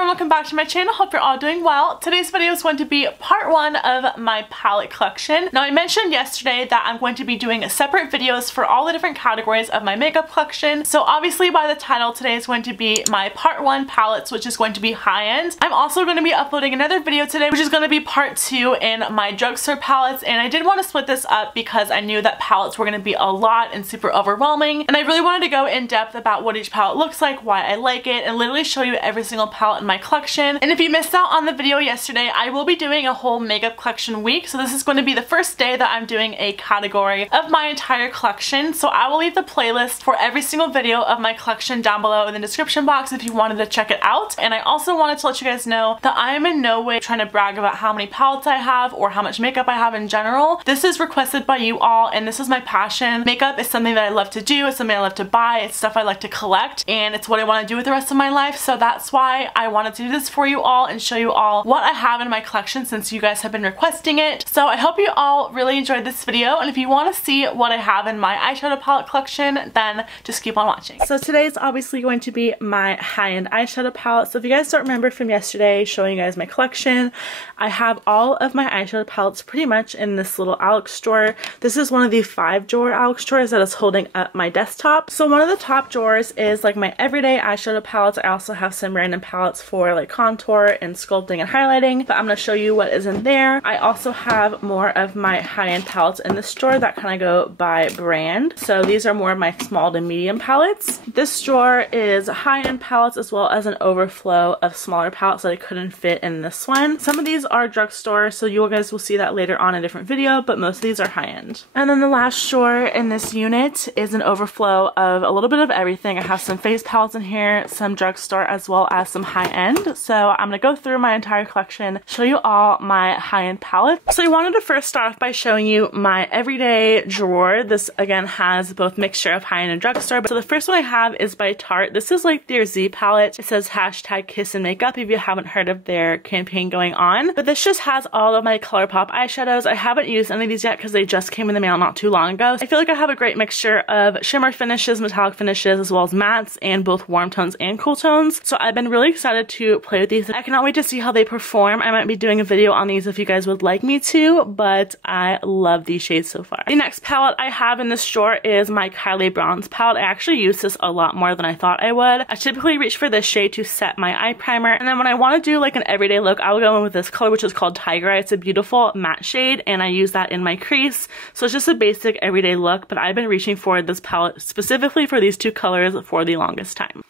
everyone, welcome back to my channel. Hope you're all doing well. Today's video is going to be part one of my palette collection. Now I mentioned yesterday that I'm going to be doing separate videos for all the different categories of my makeup collection. So obviously by the title, today is going to be my part one palettes, which is going to be high end. I'm also going to be uploading another video today, which is going to be part two in my drugstore palettes. And I did want to split this up because I knew that palettes were going to be a lot and super overwhelming. And I really wanted to go in depth about what each palette looks like, why I like it, and literally show you every single palette in my collection. And if you missed out on the video yesterday, I will be doing a whole makeup collection week. So this is going to be the first day that I'm doing a category of my entire collection. So I will leave the playlist for every single video of my collection down below in the description box if you wanted to check it out. And I also wanted to let you guys know that I am in no way trying to brag about how many palettes I have or how much makeup I have in general. This is requested by you all and this is my passion. Makeup is something that I love to do, it's something I love to buy, it's stuff I like to collect, and it's what I want to do with the rest of my life. So that's why I wanted to do this for you all and show you all what I have in my collection since you guys have been requesting it. So I hope you all really enjoyed this video, and if you want to see what I have in my eyeshadow palette collection, then just keep on watching. So today is obviously going to be my high-end eyeshadow palette. So if you guys don't remember from yesterday showing you guys my collection, I have all of my eyeshadow palettes pretty much in this little Alex drawer. This is one of the 5-drawer Alex drawers that is holding up my desktop. So one of the top drawers is like my everyday eyeshadow palettes. I also have some random palettes for like contour and sculpting and highlighting, but I'm going to show you what is in there. I also have more of my high-end palettes in this drawer that kind of go by brand. So these are more of my small to medium palettes. This drawer is high-end palettes as well as an overflow of smaller palettes that I couldn't fit in this one. Some of these are drugstore, so you guys will see that later on in a different video, but most of these are high-end. And then the last drawer in this unit is an overflow of a little bit of everything. I have some face palettes in here, some drugstore, as well as some high-end. So I'm gonna go through my entire collection, show you all my high-end palettes. So I wanted to first start off by showing you my everyday drawer. This again has both mixture of high-end and drugstore. So the first one I have is by Tarte. This is like their Z palette. It says hashtag kiss and makeup if you haven't heard of their campaign going on. But this just has all of my Colourpop eyeshadows. I haven't used any of these yet because they just came in the mail not too long ago. I feel like I have a great mixture of shimmer finishes, metallic finishes, as well as mattes, and both warm tones and cool tones. So I've been really excited to play with these. I cannot wait to see how they perform. I might be doing a video on these if you guys would like me to, but I love these shades so far. The next palette I have in this drawer is my Kylie Bronze palette. I actually use this a lot more than I thought I would. I typically reach for this shade to set my eye primer, and then when I want to do like an everyday look, I will go in with this color, which is called Tiger Eye. It's a beautiful matte shade, and I use that in my crease. So it's just a basic everyday look, but I've been reaching for this palette specifically for these two colors for the longest time.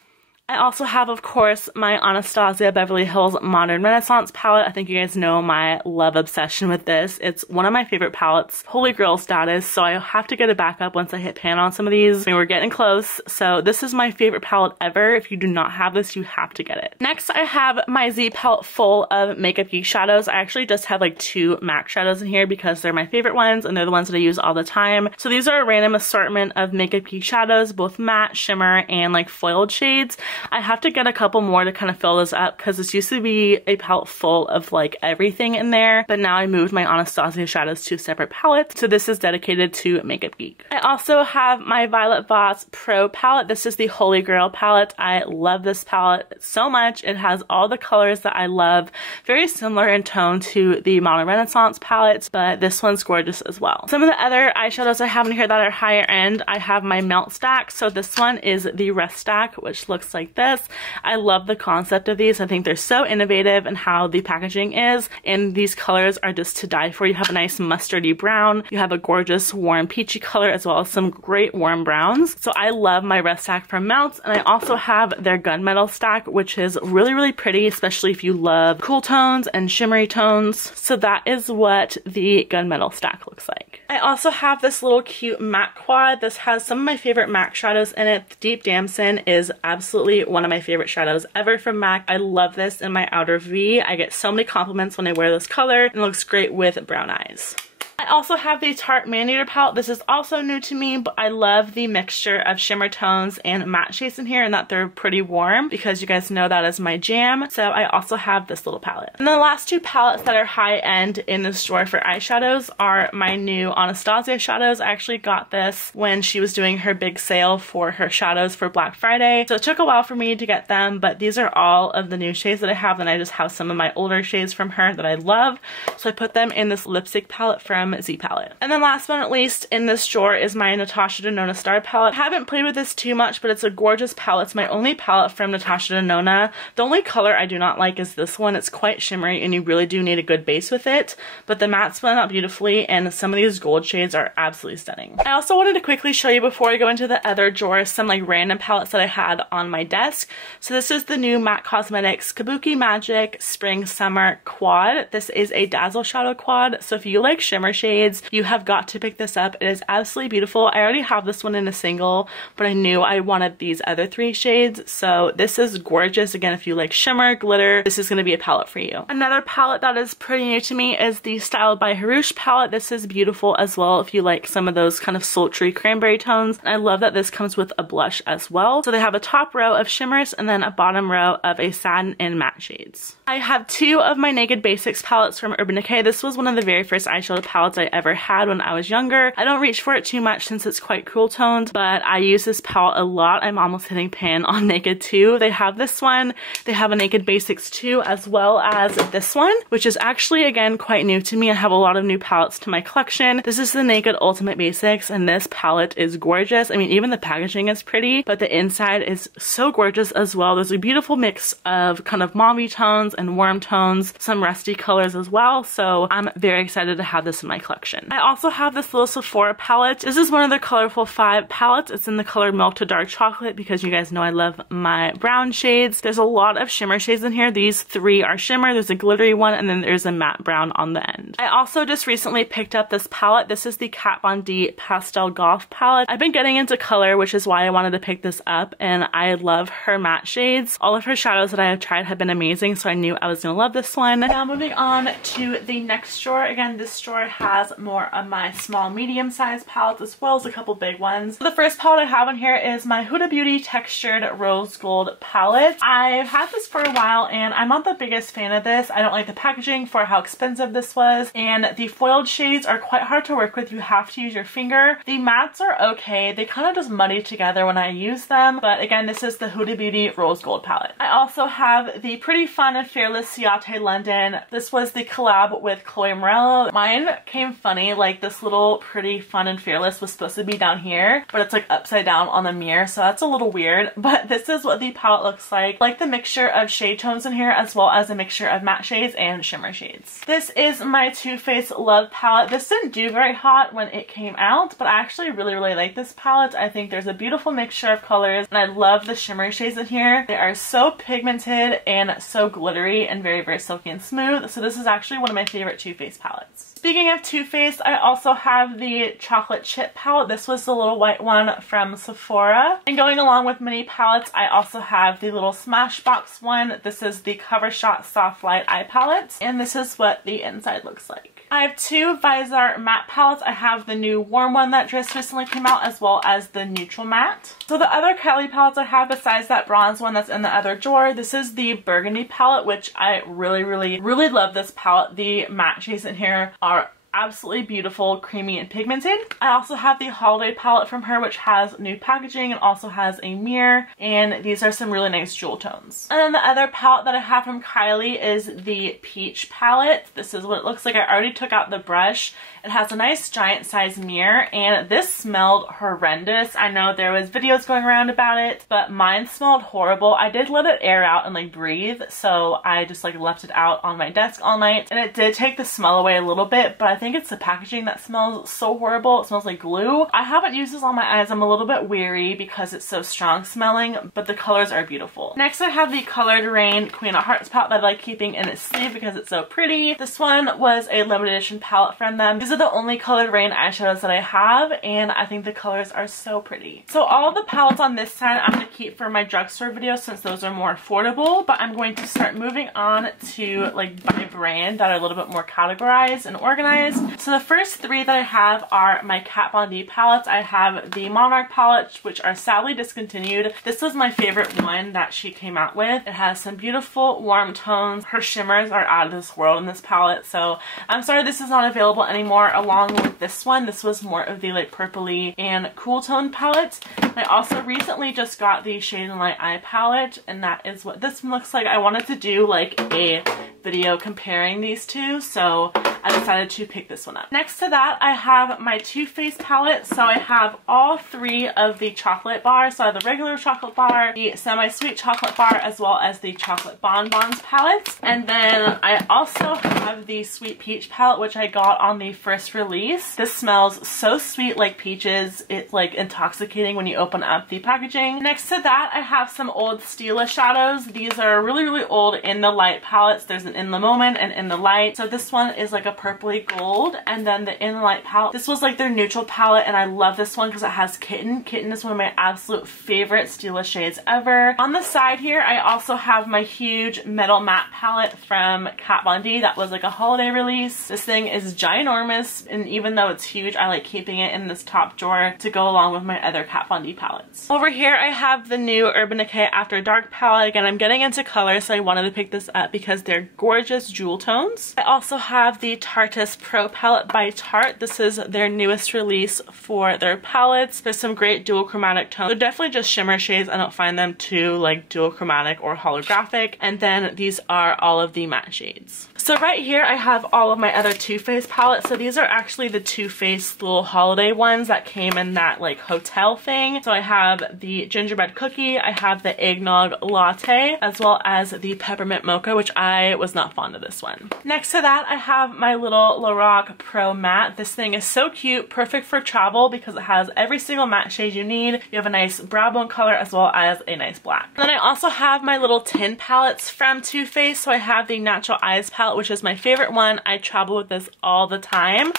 I also have, of course, my Anastasia Beverly Hills Modern Renaissance palette. I think you guys know my love obsession with this. It's one of my favorite palettes, holy grail status, so I have to get it back up once I hit pan on some of these. I mean, we're getting close, so this is my favorite palette ever. If you do not have this, you have to get it. Next, I have my Z palette full of Makeup Geek shadows. I actually just have like 2 MAC shadows in here because they're my favorite ones and they're the ones that I use all the time. So these are a random assortment of Makeup Geek shadows, both matte, shimmer, and like foiled shades. I have to get a couple more to kind of fill this up because this used to be a palette full of like everything in there, but now I moved my Anasazi Shadows to separate palettes, so this is dedicated to Makeup Geek. I also have my Violet Voss Pro palette. This is the Holy Grail palette. I love this palette so much. It has all the colors that I love, very similar in tone to the Modern Renaissance palettes, but this one's gorgeous as well. Some of the other eyeshadows I have in here that are higher end, I have my Melt Stack. So this one is the Rest Stack, which looks like this. I love the concept of these. I think they're so innovative in how the packaging is, and these colors are just to die for. You have a nice mustardy brown, you have a gorgeous warm peachy color, as well as some great warm browns. So I love my Rest Stack from Melts, and I also have their Gunmetal Stack, which is really, really pretty, especially if you love cool tones and shimmery tones. So that is what the Gunmetal Stack looks like. I also have this little cute matte quad. This has some of my favorite MAC shadows in it. The Deep Damson is absolutely one of my favorite shadows ever from MAC. I love this in my outer V. I get so many compliments when I wear this color, and it looks great with brown eyes. I also have the Tarte Maneater palette. This is also new to me, but I love the mixture of shimmer tones and matte shades in here and that they're pretty warm because you guys know that is my jam. So I also have this little palette. And the last two palettes that are high end in this drawer for eyeshadows are my new Anastasia shadows. I actually got this when she was doing her big sale for her shadows for Black Friday. So it took a while for me to get them, but these are all of the new shades that I have. And I just have some of my older shades from her that I love. So I put them in this lipstick palette from Z Palette. And then last but not least in this drawer is my Natasha Denona Star palette. I haven't played with this too much, but it's a gorgeous palette. It's my only palette from Natasha Denona. The only color I do not like is this one. It's quite shimmery and you really do need a good base with it, but the mattes blend out beautifully and some of these gold shades are absolutely stunning. I also wanted to quickly show you before I go into the other drawer some like random palettes that I had on my desk. So this is the new MAC Cosmetics Kabuki Magic Spring Summer Quad. This is a Dazzleshadow Quad, so if you like shimmer shades, you have got to pick this up. It is absolutely beautiful. I already have this one in a single, but I knew I wanted these other three shades, so this is gorgeous. Again, if you like shimmer, glitter, this is going to be a palette for you. Another palette that is pretty new to me is the Styled by Hrush palette. This is beautiful as well if you like some of those kind of sultry cranberry tones. And I love that this comes with a blush as well. So they have a top row of shimmers and then a bottom row of a satin and matte shades. I have two of my Naked Basics palettes from Urban Decay. This was one of the very first eyeshadow palettes I ever had when I was younger. I don't reach for it too much since it's quite cool toned, but I use this palette a lot. I'm almost hitting pan on Naked 2. They have this one. They have a Naked Basics 2 as well as this one, which is actually, again, quite new to me. I have a lot of new palettes to my collection. This is the Naked Ultimate Basics, and this palette is gorgeous. I mean, even the packaging is pretty, but the inside is so gorgeous as well. There's a beautiful mix of kind of mauve tones and warm tones, some rusty colors as well, so I'm very excited to have this in my collection. I also have this little Sephora palette. This is one of the Colorful 5 palettes. It's in the color Milk to Dark Chocolate because you guys know I love my brown shades. There's a lot of shimmer shades in here. These three are shimmer. There's a glittery one and then there's a matte brown on the end. I also just recently picked up this palette. This is the Kat Von D Pastel Golf palette. I've been getting into color, which is why I wanted to pick this up, and I love her matte shades. All of her shadows that I have tried have been amazing, so I knew I was gonna love this one. Now moving on to the next drawer. Again, this drawer has more of my small medium sized palettes as well as a couple big ones. So the first palette I have on here is my Huda Beauty Textured Rose Gold palette. I've had this for a while and I'm not the biggest fan of this. I don't like the packaging for how expensive this was, and the foiled shades are quite hard to work with. You have to use your finger. The mattes are okay. They kind of just muddy together when I use them, but again, this is the Huda Beauty Rose Gold palette. I also have the Pretty Fun and Fearless Ciate London. This was the collab with Chloe Morello. Mine came funny, like this little Pretty Fun and Fearless was supposed to be down here, but it's like upside down on the mirror, so that's a little weird, but this is what the palette looks like. Like the mixture of shade tones in here as well as a mixture of matte shades and shimmer shades. This is my Too Faced Love palette. This didn't do very hot when it came out, but I actually really like this palette. I think there's a beautiful mixture of colors and I love the shimmer shades in here. They are so pigmented and so glittery and very silky and smooth, so this is actually one of my favorite Too Faced palettes. Speaking of Too Faced, I also have the Chocolate Chip palette. This was the little white one from Sephora. And going along with mini palettes, I also have the little Smashbox one. This is the Cover Shot Soft Light Eye palette, and this is what the inside looks like. I have two Visor matte palettes. I have the new warm one that just recently came out as well as the neutral matte. So the other Kylie palettes I have besides that bronze one that's in the other drawer, this is the Burgundy palette, which I really love this palette. The matte shades in here are absolutely beautiful, creamy and pigmented. I also have the Holiday palette from her, which has new packaging and also has a mirror, and these are some really nice jewel tones. And then the other palette that I have from Kylie is the Peach palette. This is what it looks like. I already took out the brush. It has a nice giant size mirror, and this smelled horrendous. I know there was videos going around about it, but mine smelled horrible. I did let it air out and like breathe, so I just like left it out on my desk all night, and it did take the smell away a little bit, but I think it's the packaging that smells so horrible. It smells like glue. I haven't used this on my eyes. I'm a little bit weary because it's so strong smelling, but the colors are beautiful. Next I have the Colored Rain Queen of Hearts palette that I like keeping in its sleeve because it's so pretty. This one was a limited edition palette from them. These are the only Colored Rain eyeshadows that I have, and I think the colors are so pretty. So all the palettes on this side I'm going to keep for my drugstore videos since those are more affordable, but I'm going to start moving on to like by brand that are a little bit more categorized and organized. guys. So the first three that I have are my Kat Von D palettes. I have the Monarch palettes, which are sadly discontinued. This was my favorite one that she came out with. It has some beautiful warm tones. Her shimmers are out of this world in this palette, so I'm sorry this is not available anymore along with this one. This was more of the like purpley and cool tone palette. I also recently just got the Shade and Light Eye palette, and that is what this one looks like. I wanted to do like a video comparing these two, so I decided to pick this one up. Next to that, I have my Too Faced palette. So I have all three of the chocolate bars. So I have the regular chocolate bar, the semi-sweet chocolate bar, as well as the chocolate bonbons palettes. And then I also have the Sweet Peach palette, which I got on the first release. This smells so sweet, like peaches. It's like intoxicating when you open up the packaging. Next to that, I have some old Stila Shadows. These are really, really old In the Light palettes. There's an In the Moment and In the Light. So this one is like a purpley gold, and then the In the Light palette, this was like their neutral palette, and I love this one because it has Kitten. Kitten is one of my absolute favorite Stila shades ever. On the side here, I also have my huge metal matte palette from Kat Von D. That was like a holiday release. This thing is ginormous, and even though it's huge, I like keeping it in this top drawer to go along with my other Kat Von D palettes. Over here, I have the new Urban Decay After Dark palette. Again, I'm getting into color, so I wanted to pick this up because they're gorgeous jewel tones. I also have the Tartus Pro Palette by Tarte. This is their newest release for their palettes. There's some great dual chromatic tones. They're definitely just shimmer shades. I don't find them too like dual chromatic or holographic. And then these are all of the matte shades. So right here I have all of my other Too Faced palettes. So these are actually the Too Faced little holiday ones that came in that like hotel thing. So I have the gingerbread cookie, I have the eggnog latte, as well as the peppermint mocha, which I was not fond of this one. Next to that, I have my little Lorac Pro matte. This thing is so cute, perfect for travel because it has every single matte shade you need. You have a nice brow bone color as well as a nice black. And then I also have my little tin palettes from Too Faced. So I have the Natural Eyes palette, which is my favorite one. I travel with this all the time.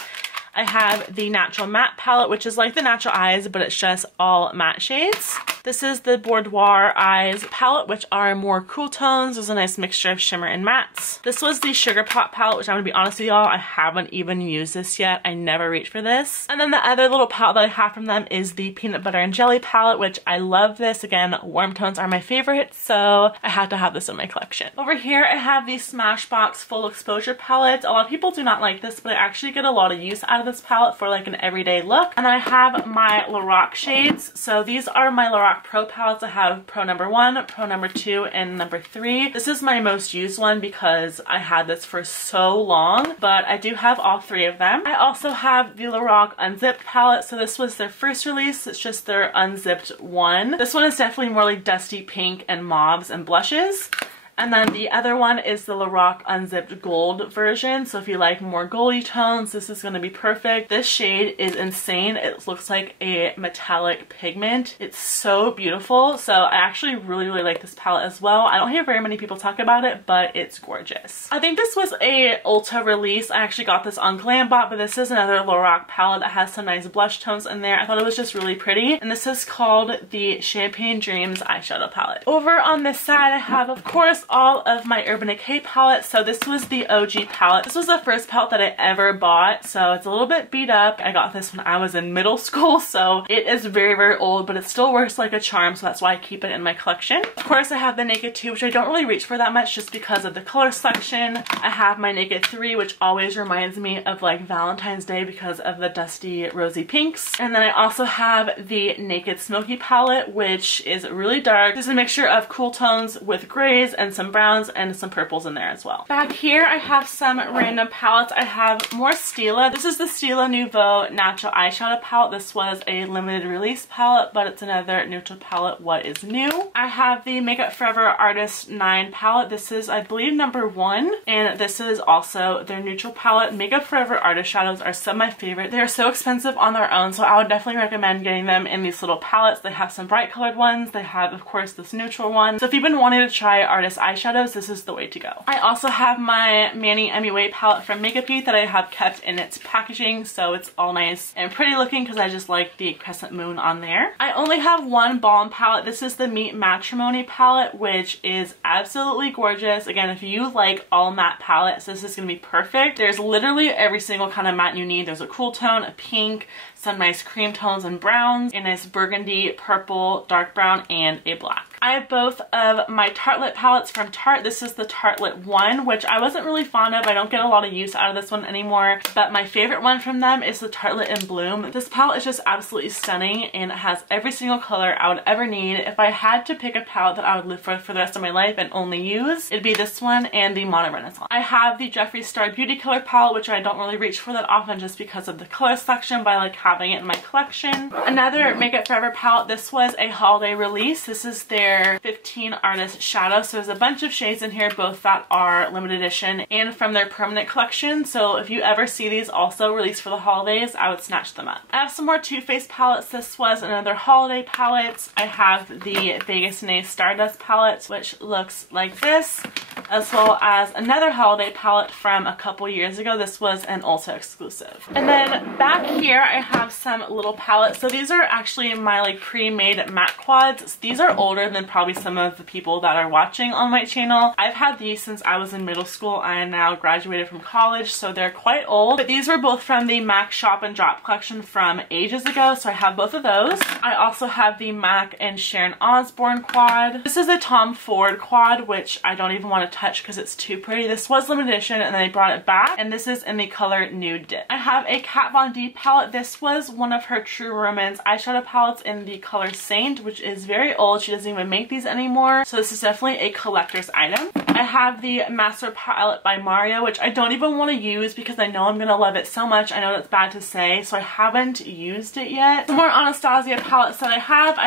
I have the Natural Matte palette, which is like the Natural Eyes, but it's just all matte shades. This is the Boudoir Eyes palette, which are more cool tones. There's a nice mixture of shimmer and mattes. This was the Sugar Pop palette, which I'm gonna be honest with y'all, I haven't even used this yet. I never reached for this. And then the other little palette that I have from them is the Peanut Butter and Jelly palette, which I love this. Again, warm tones are my favorite, so I had to have this in my collection. Over here, I have the Smashbox Full Exposure palette. A lot of people do not like this, but I actually get a lot of use out of this palette for like an everyday look. And then I have my Lorac shades. So these are my Lorac Pro palettes. I have Pro number 1, Pro number 2, and number 3. This is my most used one because I had this for so long, but I do have all three of them. I also have the Lorac Unzipped palette. So this was their first release. It's just their unzipped one. This one is definitely more like dusty pink and mauves and blushes. And then the other one is the Lorac Unzipped Gold version. So if you like more goldy tones, this is going to be perfect. This shade is insane. It looks like a metallic pigment. It's so beautiful. So I actually really, really like this palette as well. I don't hear very many people talk about it, but it's gorgeous. I think this was a Ulta release. I actually got this on Glambot, but this is another Lorac palette that has some nice blush tones in there. I thought it was just really pretty. And this is called the Champagne Dreams eyeshadow palette. Over on this side, I have, of course, all of my Urban Decay palettes. So this was the OG palette. This was the first palette that I ever bought, so it's a little bit beat up. I got this when I was in middle school, so it is very, very old, but it still works like a charm, so that's why I keep it in my collection. Of course, I have the Naked 2, which I don't really reach for that much just because of the color selection. I have my Naked 3, which always reminds me of like Valentine's Day because of the dusty rosy pinks. And then I also have the Naked Smoky palette, which is really dark. It's a mixture of cool tones with grays and some browns and some purples in there as well. Back here I have some random palettes. I have more Stila. This is the Stila Nouveau Natural Eyeshadow palette. This was a limited release palette, but it's another neutral palette. What is new? I have the Makeup Forever Artist 9 palette. This is, I believe, number 1, and this is also their neutral palette. Makeup Forever Artist Shadows are some of my favorite. They are so expensive on their own, so I would definitely recommend getting them in these little palettes. They have some bright colored ones. They have, of course, this neutral one. So if you've been wanting to try artist eyeshadows, this is the way to go. I also have my Manny MUA palette from Makeup Geek that I have kept in its packaging, so it's all nice and pretty looking because I just like the crescent moon on there. I only have one balm palette. This is the Meet Matrimony palette, which is absolutely gorgeous. Again, if you like all matte palettes, this is going to be perfect. There's literally every single kind of matte you need. There's a cool tone, a pink, some nice cream tones and browns, a nice burgundy, purple, dark brown, and a black. I have both of my Tartelette palettes from Tarte. This is the Tartelette 1, which I wasn't really fond of. I don't get a lot of use out of this one anymore, but my favorite one from them is the Tartelette in Bloom. This palette is just absolutely stunning, and it has every single color I would ever need. If I had to pick a palette that I would live for the rest of my life and only use, it'd be this one and the Mono Renaissance. I have the Jeffree Star Beauty Color palette, which I don't really reach for that often just because of the color selection, but I like having it in my collection. Another Makeup Forever palette. This was a holiday release. This is their 15 Artist Shadow. So there's a bunch of shades in here, both that are limited edition and from their permanent collection. So if you ever see these also released for the holidays, I would snatch them up. I have some more Too Faced palettes. This was another holiday palette. I have the Vegas Nay Stardust palette, which looks like this, as well as another holiday palette from a couple years ago. This was an Ulta exclusive. And then back here I have some little palettes. So these are actually my like pre-made matte quads. These are older than probably some of the people that are watching on my channel. I've had these since I was in middle school. I am now graduated from college, so they're quite old. But these were both from the MAC Shop and Drop collection from ages ago, so I have both of those. I also have the MAC and Sharon Osbourne quad. This is a Tom Ford quad, which I don't even want to touch because it's too pretty. This was limited edition and then they brought it back, and this is in the color Nude Dip. I have a Kat Von D palette. This was one of her True Romance eyeshadow palettes in the color Saint, which is very old. She doesn't even make these anymore, so this is definitely a collector's item. I have the Master Palette by Mario, which I don't even want to use because I know I'm gonna love it so much. I know that's bad to say, so I haven't used it yet. Some more Anastasia palettes that I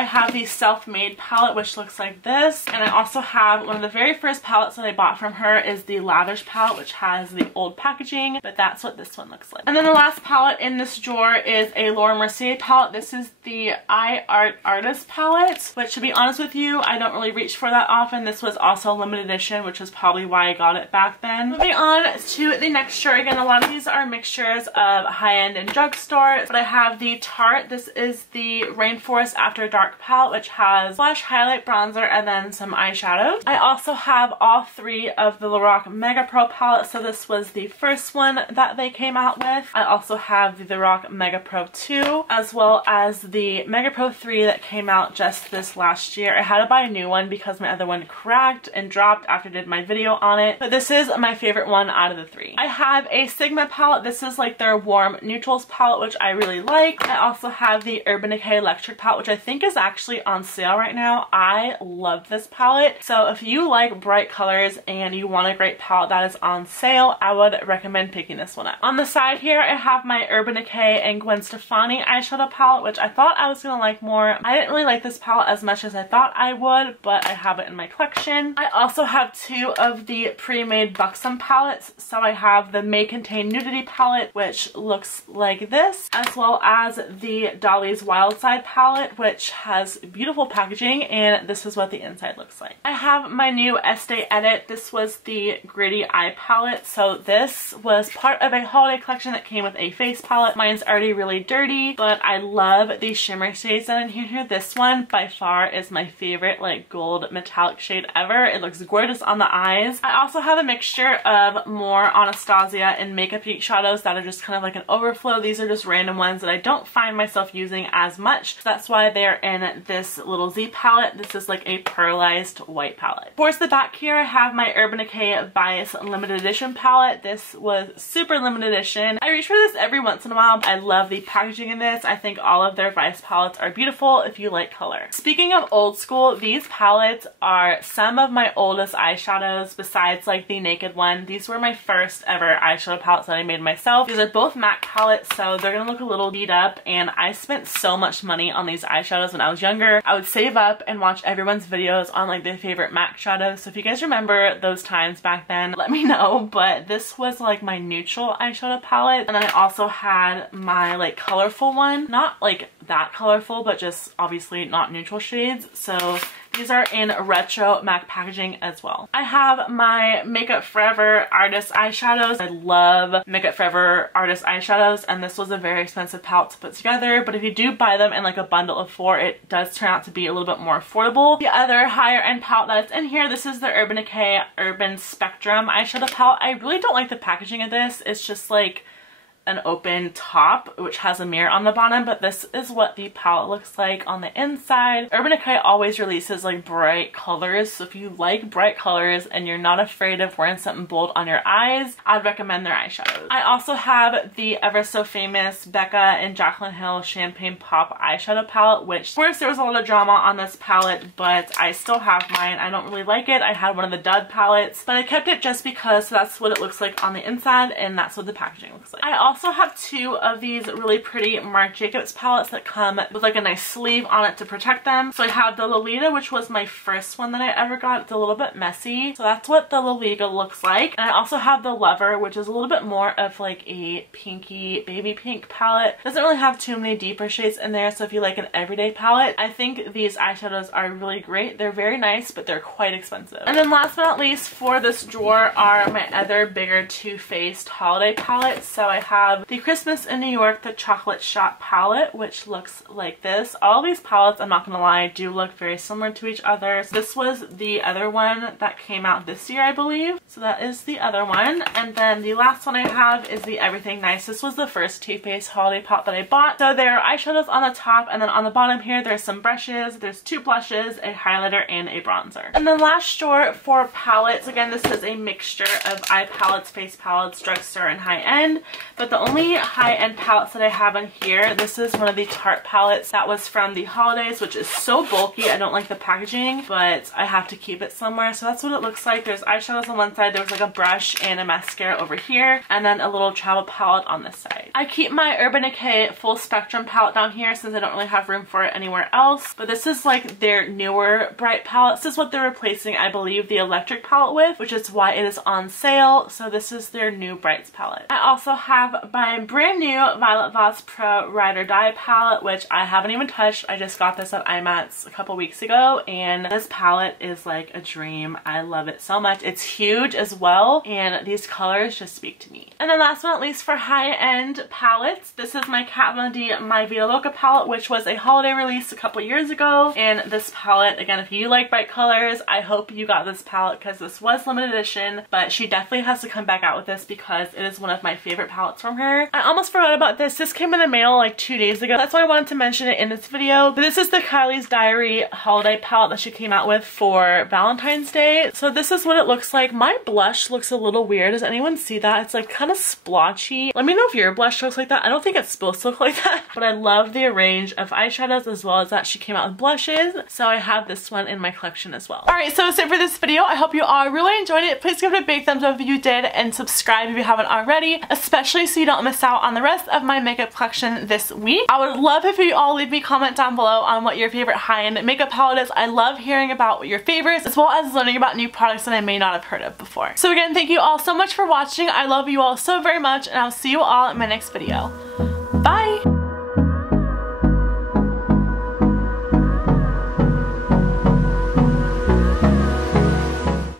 have the Self-Made palette, which looks like this, and I also have one of the very first palettes that I bought from her is the Lavish palette, which has the old packaging, but that's what this one looks like. And then the last palette in this drawer is a Laura Mercier palette. This is the I Art Artist palette, which to be honest with you, I don't really reach for that often. This was also limited edition, which is probably why I got it back then. Moving on to the next drawer. Again, a lot of these are mixtures of high-end and drugstore, but I have the Tarte. This is the Rainforest After Dark palette, which has blush, highlight, bronzer, and then some eyeshadows. I also have all three of the Lorac Mega Pro palette, so this was the first one that they came out with. I also have the Lorac Mega Pro 2, as well as the Mega Pro 3 that came out just this last year. I had to buy a new one because my other one cracked and dropped after I did my video on it, but this is my favorite one out of the three. I have a Sigma palette. This is like their warm neutrals palette, which I really like. I also have the Urban Decay Electric palette, which I think is actually on sale right now. I love this palette, so if you like bright colors and you want a great palette that is on sale, I would recommend picking this one up. On the side here, I have my Urban Decay and Gwen Stefani eyeshadow palette, which I thought I was gonna like more. I didn't really like this palette as much as I thought I would, but I have it in my collection. I also have two of the pre-made Buxom palettes. So I have the May Contain Nudity palette, which looks like this, as well as the Dolly's Wild Side palette, which has beautiful packaging, and this is what the inside looks like. I have my new Estee Edit. This was the Gritty Eye palette. So this was part of a holiday collection that came with a face palette. Mine's already really dirty, but I love these shimmer shades that are in here. This one by far is my favorite like gold metallic shade ever. It looks gorgeous on the eyes. I also have a mixture of more Anastasia and Makeup Geek shadows that are just kind of like an overflow. These are just random ones that I don't find myself using as much, so that's why they're in this little Z palette. This is like a pearlized white palette. Towards the back here, I have my Urban Decay Bias limited edition palette. This was super limited edition. I reach for this every once in a while. I love the packaging in this. I think all of their Vice palettes are beautiful if you like color. Speaking of old school, these palettes are some of my oldest eyeshadows besides like the Naked one. These were my first ever eyeshadow palettes that I made myself. These are both MAC palettes, so they're gonna look a little beat up, and I spent so much money on these eyeshadows when I was younger. I would save up and watch everyone's videos on like their favorite MAC shadows, so if you guys remember those times back then, let me know. But this was like my neutral eyeshadow palette, and then I also had my like colorful one, not like that colorful, but just obviously not neutral shades. So These are in retro MAC packaging as well. I have my Makeup Forever Artist Eyeshadows. I love Makeup Forever Artist Eyeshadows, and this was a very expensive palette to put together, but if you do buy them in like a bundle of 4, it does turn out to be a little bit more affordable. The other higher end palette that's in here, this is the Urban Decay Urban Spectrum eyeshadow palette. I really don't like the packaging of this. It's just like an open top which has a mirror on the bottom, but this is what the palette looks like on the inside. Urban Decay always releases like bright colors, so if you like bright colors and you're not afraid of wearing something bold on your eyes, I'd recommend their eyeshadows. I also have the ever so famous Becca and Jaclyn Hill Champagne Pop eyeshadow palette, which of course there was a lot of drama on this palette, but I still have mine. I don't really like it. I had one of the dud palettes, but I kept it just because that's what it looks like on the inside and that's what the packaging looks like. I also have 2 of these really pretty Marc Jacobs palettes that come with like a nice sleeve on it to protect them. So I have the Lolita, which was my first one that I ever got. It's a little bit messy, so that's what the Lolita looks like. And I also have the Lover, which is a little bit more of like a pinky baby pink palette. Doesn't really have too many deeper shades in there, so if you like an everyday palette, I think these eyeshadows are really great. They're very nice, but they're quite expensive. And then last but not least for this drawer are my other bigger Too Faced holiday palettes. So I have the Christmas in New York, the Chocolate Shop palette, which looks like this. All these palettes, I'm not gonna lie, do look very similar to each other. So this was the other one that came out this year, I believe. So that is the other one. And then the last one I have is the Everything Nice. This was the first Too Faced holiday palette that I bought. So there are eyeshadows on the top, and then on the bottom here there's some brushes, there's 2 blushes, a highlighter, and a bronzer. And then last drawer for palettes, again this is a mixture of eye palettes, face palettes, drugstore, and high-end. But the only high-end palettes that I have in here, this is one of the Tarte palettes that was from the holidays, which is so bulky. I don't like the packaging, but I have to keep it somewhere. So that's what it looks like. There's eyeshadows on one side, there was like a brush and a mascara over here, and then a little travel palette on this side. I keep my Urban Decay Full Spectrum palette down here since I don't really have room for it anywhere else, but this is like their newer bright palette. This is what they're replacing, I believe, the electric palette with, which is why it is on sale. So this is their new brights palette. I also have my brand new Violet Voss Pro Ride or Die palette, which I haven't even touched. I just got this at IMATS a couple weeks ago, and this palette is like a dream. I love it so much. It's huge as well, and these colors just speak to me. And then last but not least for high-end palettes, this is my Kat Von D My Vida Loca palette, which was a holiday release a couple years ago. And this palette, again, if you like bright colors, I hope you got this palette because this was limited edition, but she definitely has to come back out with this because it is one of my favorite palettes from her. I almost forgot about this. This came in the mail like 2 days ago. That's why I wanted to mention it in this video. But this is the Kylie's Diary holiday palette that she came out with for Valentine's Day. So this is what it looks like. My blush looks a little weird. Does anyone see that? It's like kind of splotchy. Let me know if your blush looks like that. I don't think it's supposed to look like that, but I love the range of eyeshadows as well as that she came out with blushes. So I have this one in my collection as well. Alright, so that's it for this video. I hope you all really enjoyed it. Please give it a big thumbs up if you did, and subscribe if you haven't already, especially so you don't miss out on the rest of my makeup collection this week. I would love if you all leave me a comment down below on what your favorite high-end makeup palette is. I love hearing about your favorites as well as learning about new products that I may not have heard of before. So again, thank you all so much for watching. I love you all so very much, and I'll see you all in my next video. Bye!